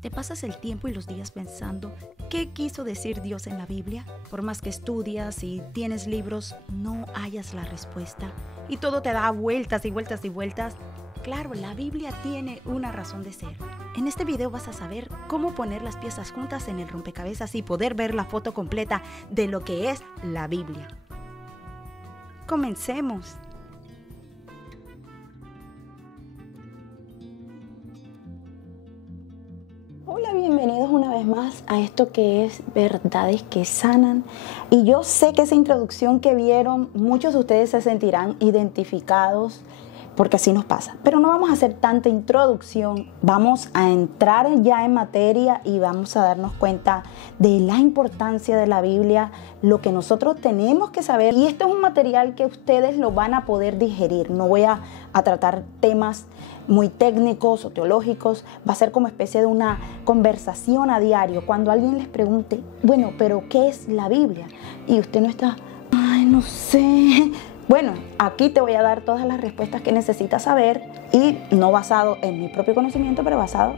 ¿Te pasas el tiempo y los días pensando qué quiso decir Dios en la Biblia? Por más que estudias y tienes libros, no hallas la respuesta y todo te da vueltas y vueltas y vueltas. Claro, la Biblia tiene una razón de ser. En este video vas a saber cómo poner las piezas juntas en el rompecabezas y poder ver la foto completa de lo que es la Biblia. Comencemos. Hola, bienvenidos una vez más a esto que es Verdades que Sanan. Y yo sé que esa introducción que vieron, muchos de ustedes se sentirán identificados porque así nos pasa. Pero no vamos a hacer tanta introducción, vamos a entrar ya en materia y vamos a darnos cuenta de la importancia de la Biblia, lo que nosotros tenemos que saber. Y este es un material que ustedes lo van a poder digerir. No voy a tratar temas muy técnicos o teológicos, va a ser como especie de una conversación a diario. Cuando alguien les pregunte, bueno, pero ¿qué es la Biblia? Y usted no está, ay, no sé. Bueno, aquí te voy a dar todas las respuestas que necesitas saber y no basado en mi propio conocimiento, pero basado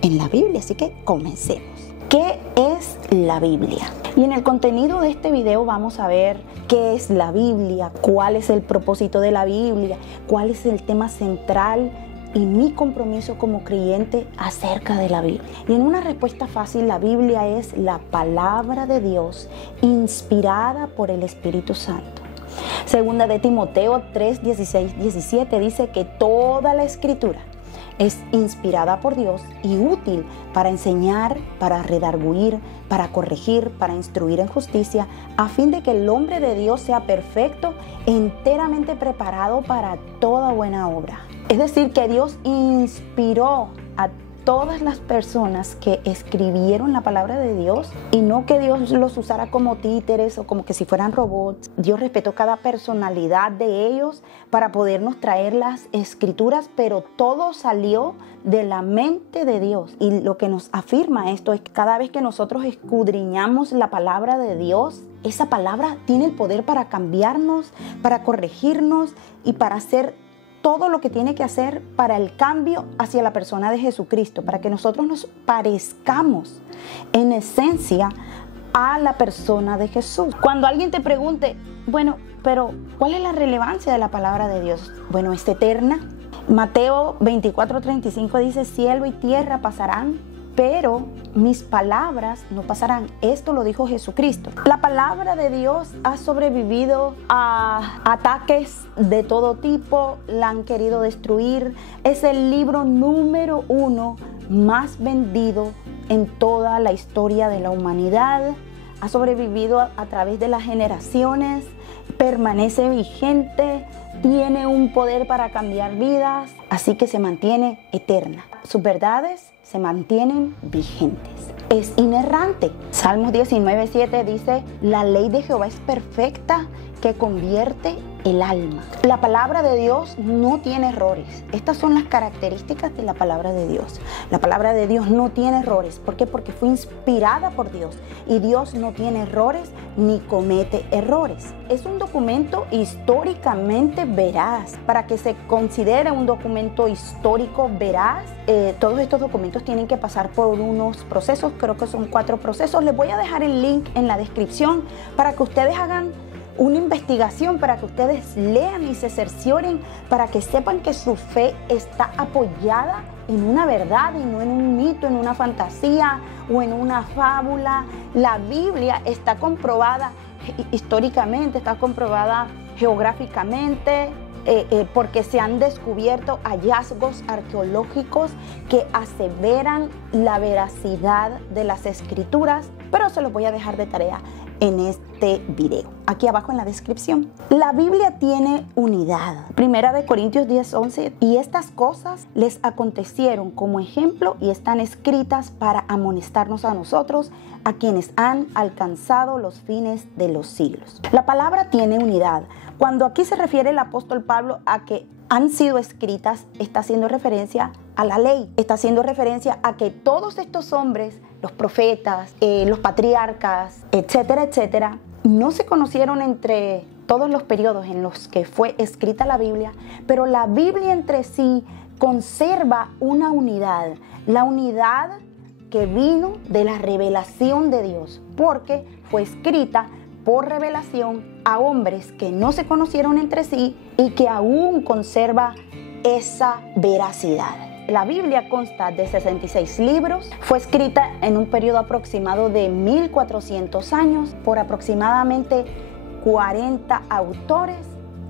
en la Biblia. Así que comencemos. ¿Qué es la Biblia? Y en el contenido de este video vamos a ver qué es la Biblia, cuál es el propósito de la Biblia, cuál es el tema central y mi compromiso como creyente acerca de la Biblia. Y en una respuesta fácil, la Biblia es la palabra de Dios inspirada por el Espíritu Santo. Segunda de Timoteo 3, 16, 17 dice que toda la Escritura es inspirada por Dios y útil para enseñar, para redarguir, para corregir, para instruir en justicia, a fin de que el hombre de Dios sea perfecto, enteramente preparado para toda buena obra. Es decir, que Dios inspiró a todas las personas que escribieron la palabra de Dios y no que Dios los usara como títeres o como que si fueran robots. Dios respetó cada personalidad de ellos para podernos traer las escrituras, pero todo salió de la mente de Dios. Y lo que nos afirma esto es que cada vez que nosotros escudriñamos la palabra de Dios, esa palabra tiene el poder para cambiarnos, para corregirnos y para hacer todo lo que tiene que hacer para el cambio hacia la persona de Jesucristo, para que nosotros nos parezcamos en esencia a la persona de Jesús. Cuando alguien te pregunte, bueno, pero ¿cuál es la relevancia de la palabra de Dios? Bueno, es eterna. Mateo 24:35 dice, cielo y tierra pasarán, pero mis palabras no pasarán. Esto lo dijo Jesucristo. La palabra de Dios ha sobrevivido a ataques de todo tipo, la han querido destruir. Es el libro número 1 más vendido en toda la historia de la humanidad. Ha sobrevivido a través de las generaciones, permanece vigente, tiene un poder para cambiar vidas, así que se mantiene eterna. Sus verdades se mantienen vigentes. Es inerrante. Salmos 19:7 dice, la ley de Jehová es perfecta, que convierte el alma. La palabra de Dios no tiene errores. Estas son las características de la palabra de Dios. La palabra de Dios no tiene errores. ¿Por qué? Porque fue inspirada por Dios. Y Dios no tiene errores ni comete errores. Es un documento históricamente veraz. Para que se considere un documento histórico veraz, todos estos documentos tienen que pasar por unos procesos. Creo que son 4 procesos. Les voy a dejar el link en la descripción para que ustedes hagan una investigación, para que ustedes lean y se cercioren, para que sepan que su fe está apoyada en una verdad y no en un mito, en una fantasía o en una fábula. La Biblia está comprobada históricamente, está comprobada geográficamente, porque se han descubierto hallazgos arqueológicos que aseveran la veracidad de las escrituras, pero se los voy a dejar de tarea en este video, aquí abajo en la descripción. La Biblia tiene unidad. Primera de Corintios 10:11, y estas cosas les acontecieron como ejemplo y están escritas para amonestarnos a nosotros, a quienes han alcanzado los fines de los siglos. La palabra tiene unidad. Cuando aquí se refiere el apóstol Pablo a que han sido escritas, está haciendo referencia a la ley, está haciendo referencia a que todos estos hombres, los profetas, los patriarcas, etcétera, etcétera, no se conocieron entre todos los periodos en los que fue escrita la Biblia, pero la Biblia entre sí conserva una unidad, la unidad que vino de la revelación de Dios, porque fue escrita por revelación a hombres que no se conocieron entre sí y que aún conserva esa veracidad. La Biblia consta de 66 libros, fue escrita en un periodo aproximado de 1400 años por aproximadamente 40 autores.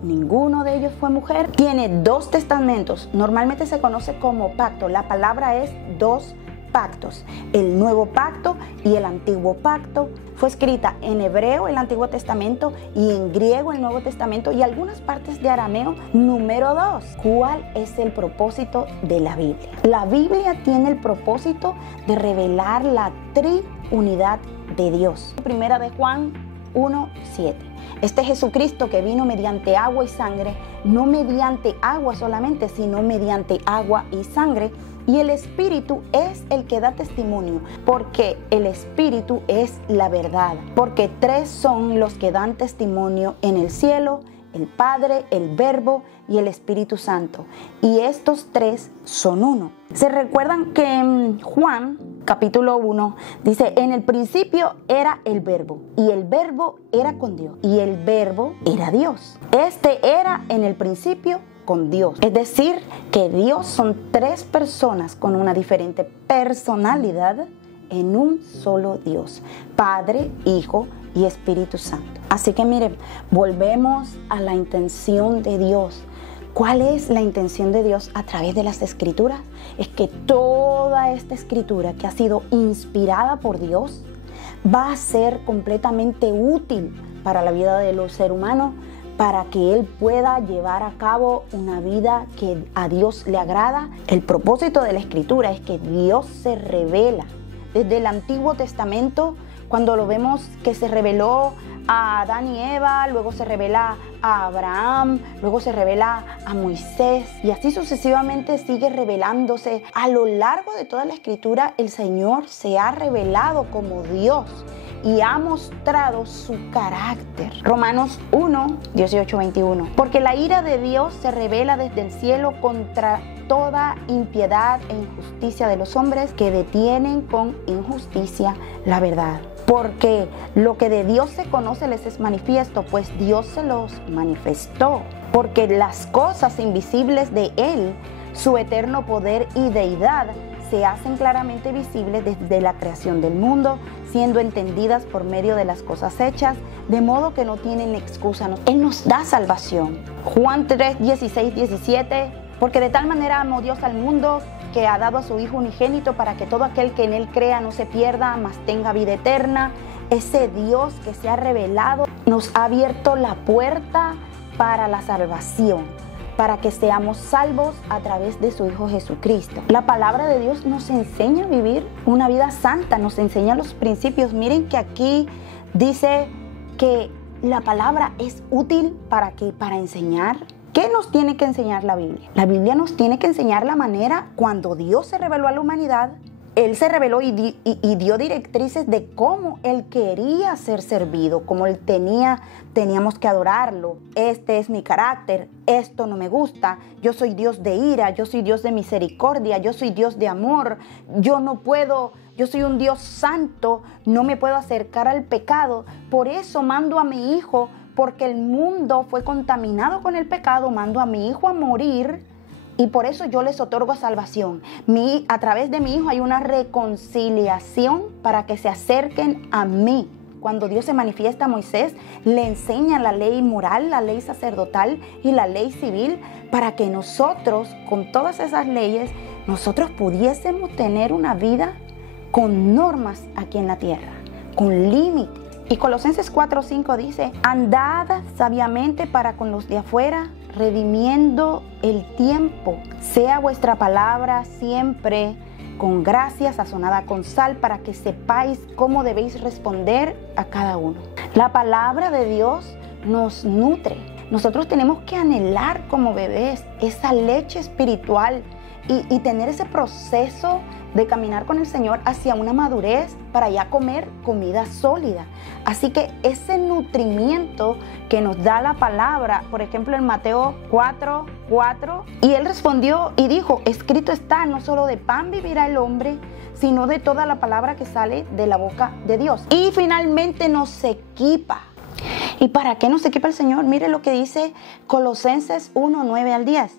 Ninguno de ellos fue mujer. Tiene 2 testamentos, normalmente se conoce como pacto. La palabra es 2 pactos, el Nuevo Pacto y el Antiguo Pacto. Fue escrita en hebreo el Antiguo Testamento y en griego el Nuevo Testamento y algunas partes de arameo. Número 2, ¿cuál es el propósito de la Biblia? La Biblia tiene el propósito de revelar la triunidad de Dios. Primera de Juan 1:7. Este Jesucristo que vino mediante agua y sangre, no mediante agua solamente, sino mediante agua y sangre. Y el Espíritu es el que da testimonio, porque el Espíritu es la verdad. Porque 3 son los que dan testimonio en el cielo: el Padre, el Verbo y el Espíritu Santo. Y estos 3 son uno. ¿Se recuerdan que en Juan capítulo 1 dice: en el principio era el Verbo, y el Verbo era con Dios, y el Verbo era Dios? Este era en el principio con Dios. Es decir, que Dios son 3 personas con una diferente personalidad en un solo Dios: Padre, Hijo y Espíritu Santo. Así que miren, volvemos a la intención de Dios. ¿Cuál es la intención de Dios a través de las Escrituras? Es que toda esta Escritura que ha sido inspirada por Dios va a ser completamente útil para la vida de los seres humanos, para que Él pueda llevar a cabo una vida que a Dios le agrada. El propósito de la Escritura es que Dios se revela. Desde el Antiguo Testamento, cuando lo vemos que se reveló a Adán y Eva, luego se revela a Abraham, luego se revela a Moisés, y así sucesivamente sigue revelándose. A lo largo de toda la Escritura, el Señor se ha revelado como Dios y ha mostrado su carácter. Romanos 1, 18, 21. Porque la ira de Dios se revela desde el cielo contra toda impiedad e injusticia de los hombres que detienen con injusticia la verdad. Porque lo que de Dios se conoce les es manifiesto, pues Dios se los manifestó. Porque las cosas invisibles de Él, su eterno poder y deidad, se hacen claramente visibles desde la creación del mundo, siendo entendidas por medio de las cosas hechas, de modo que no tienen excusa. Él nos da salvación. Juan 3, 16, 17. Porque de tal manera amó Dios al mundo, que ha dado a su Hijo unigénito, para que todo aquel que en Él crea no se pierda, mas tenga vida eterna. Ese Dios que se ha revelado nos ha abierto la puerta para la salvación, para que seamos salvos a través de su Hijo Jesucristo. La palabra de Dios nos enseña a vivir una vida santa, nos enseña los principios. Miren que aquí dice que la palabra es útil ¿para qué? Para enseñar. ¿Qué nos tiene que enseñar la Biblia? La Biblia nos tiene que enseñar la manera cuando Dios se reveló a la humanidad. Él se reveló y dio directrices de cómo Él quería ser servido, cómo Él teníamos que adorarlo. Este es mi carácter, esto no me gusta, yo soy Dios de ira, yo soy Dios de misericordia, yo soy Dios de amor, yo soy un Dios santo, no me puedo acercar al pecado, por eso mando a mi Hijo, porque el mundo fue contaminado con el pecado, mando a mi Hijo a morir. Y por eso yo les otorgo salvación. A través de mi Hijo hay una reconciliación para que se acerquen a mí. Cuando Dios se manifiesta a Moisés, le enseña la ley moral, la ley sacerdotal y la ley civil, para que nosotros, con todas esas leyes, nosotros pudiésemos tener una vida con normas aquí en la tierra, con límites. Y Colosenses 4:5 dice: andad sabiamente para con los de afuera, redimiendo el tiempo. Sea vuestra palabra siempre con gracia, sazonada con sal, para que sepáis cómo debéis responder a cada uno. La palabra de Dios nos nutre. Nosotros tenemos que anhelar como bebés esa leche espiritual y tener ese proceso de caminar con el Señor hacia una madurez para ya comer comida sólida. Así que ese nutrimiento que nos da la palabra, por ejemplo en Mateo 4:4, y él respondió y dijo, escrito está, no solo de pan vivirá el hombre, sino de toda la palabra que sale de la boca de Dios. Y finalmente nos equipa. ¿Y para qué nos equipa el Señor? Mire lo que dice Colosenses 1:9-10.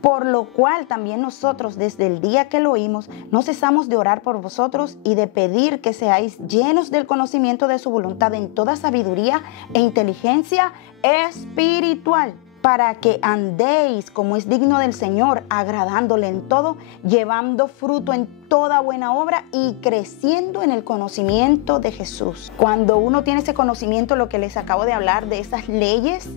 Por lo cual también nosotros, desde el día que lo oímos, no cesamos de orar por vosotros y de pedir que seáis llenos del conocimiento de su voluntad en toda sabiduría e inteligencia espiritual, para que andéis como es digno del Señor, agradándole en todo, llevando fruto en toda buena obra y creciendo en el conocimiento de Jesús. Cuando uno tiene ese conocimiento, lo que les acabo de hablar, de esas leyes,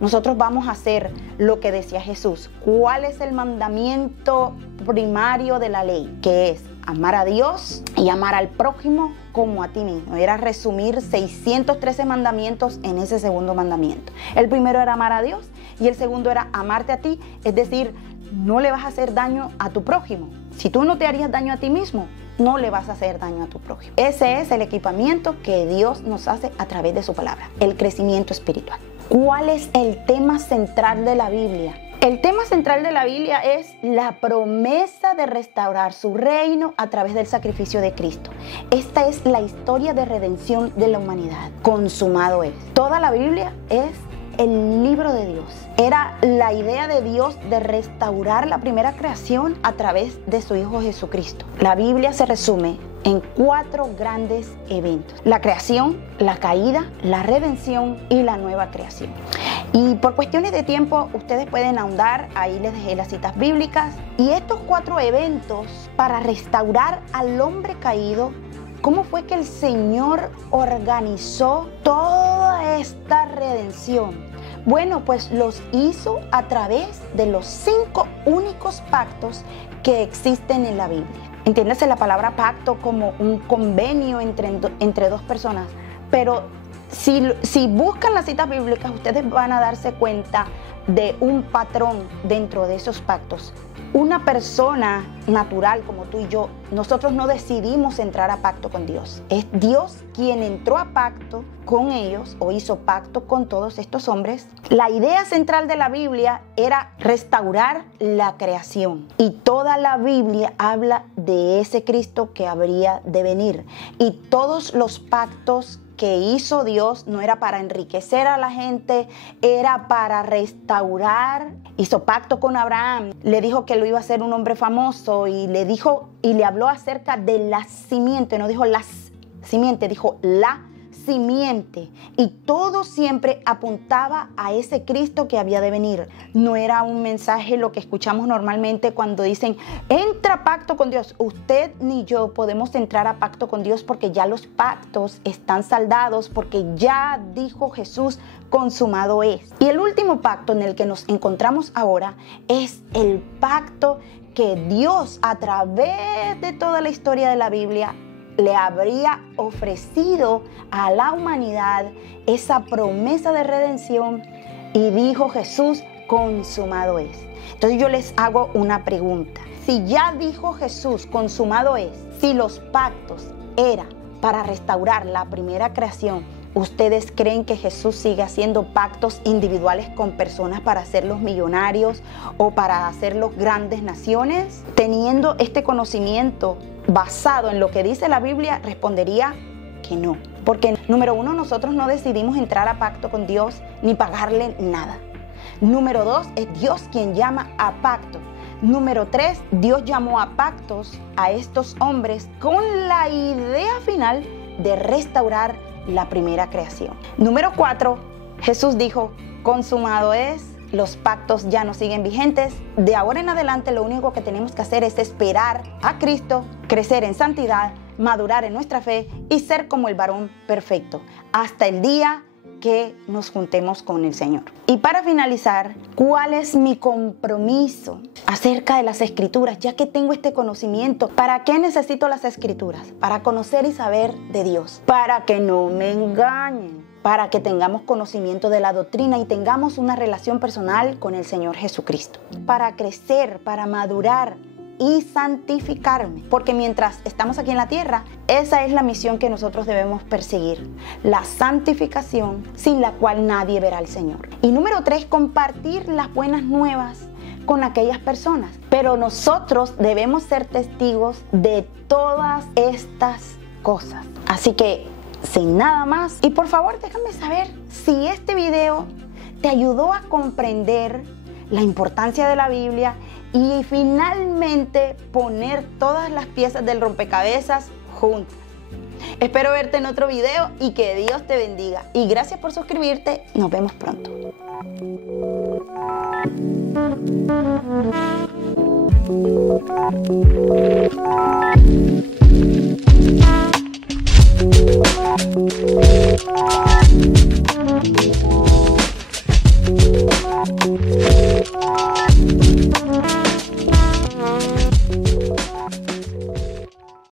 nosotros vamos a hacer lo que decía Jesús. ¿Cuál es el mandamiento primario de la ley? Que es amar a Dios y amar al prójimo como a ti mismo. Era resumir 613 mandamientos en ese segundo mandamiento. El primero era amar a Dios y el segundo era amarte a ti, es decir, no le vas a hacer daño a tu prójimo. Si tú no te harías daño a ti mismo, no le vas a hacer daño a tu prójimo. Ese es el equipamiento que Dios nos hace a través de su palabra, el crecimiento espiritual. ¿Cuál es el tema central de la Biblia? El tema central de la Biblia es la promesa de restaurar su reino a través del sacrificio de Cristo. Esta es la historia de redención de la humanidad. Consumado es. Toda la Biblia es el libro de Dios. Era la idea de Dios de restaurar la primera creación a través de su Hijo Jesucristo. La Biblia se resume en 4 grandes eventos: la creación, la caída, la redención y la nueva creación. Y por cuestiones de tiempo ustedes pueden ahondar, ahí les dejé las citas bíblicas. Y estos 4 eventos para restaurar al hombre caído, ¿cómo fue que el Señor organizó toda esta redención? Bueno, pues los hizo a través de los 5 únicos pactos que existen en la Biblia. Entiéndase la palabra pacto como un convenio entre 2 personas, pero si buscan las citas bíblicas, ustedes van a darse cuenta de un patrón dentro de esos pactos. Una persona natural como tú y yo, nosotros no decidimos entrar a pacto con Dios. Es Dios quien entró a pacto con ellos o hizo pacto con todos estos hombres. La idea central de la Biblia era restaurar la creación. Y toda la Biblia habla de ese Cristo que habría de venir. Y todos los pactos que hizo Dios no era para enriquecer a la gente, era para restaurar. Hizo pacto con Abraham, le dijo que lo iba a hacer un hombre famoso y le habló acerca de la simiente, no dijo la simiente, dijo la simiente, y todo siempre apuntaba a ese Cristo que había de venir. No era un mensaje lo que escuchamos normalmente cuando dicen entra a pacto con Dios. Usted ni yo podemos entrar a pacto con Dios porque ya los pactos están saldados, porque ya dijo Jesús, consumado es. Y el último pacto en el que nos encontramos ahora es el pacto que Dios, a través de toda la historia de la Biblia, le habría ofrecido a la humanidad, esa promesa de redención, y dijo Jesús, consumado es. Entonces yo les hago una pregunta. Si ya dijo Jesús, consumado es, si los pactos eran para restaurar la primera creación, ¿ustedes creen que Jesús sigue haciendo pactos individuales con personas para hacerlos millonarios o para hacerlos grandes naciones? Teniendo este conocimiento basado en lo que dice la Biblia, respondería que no. Porque número 1, nosotros no decidimos entrar a pacto con Dios ni pagarle nada. Número 2, es Dios quien llama a pacto. Número 3, Dios llamó a pactos a estos hombres con la idea final de restaurar la primera creación. Número 4, Jesús dijo, consumado es. Los pactos ya no siguen vigentes. De ahora en adelante lo único que tenemos que hacer es esperar a Cristo, crecer en santidad, madurar en nuestra fe y ser como el varón perfecto hasta el día que nos juntemos con el Señor. Y para finalizar, ¿cuál es mi compromiso acerca de las Escrituras? Ya que tengo este conocimiento, ¿para qué necesito las Escrituras? Para conocer y saber de Dios, para que no me engañen, para que tengamos conocimiento de la doctrina y tengamos una relación personal con el Señor Jesucristo, para crecer, para madurar y santificarme. Porque mientras estamos aquí en la tierra, esa es la misión que nosotros debemos perseguir. La santificación, sin la cual nadie verá al Señor. Y número 3, compartir las buenas nuevas con aquellas personas. Pero nosotros debemos ser testigos de todas estas cosas. Así que, sin nada más, y por favor déjame saber si este video te ayudó a comprender la importancia de la Biblia y finalmente poner todas las piezas del rompecabezas juntas. Espero verte en otro video y que Dios te bendiga. Y gracias por suscribirte. Nos vemos pronto.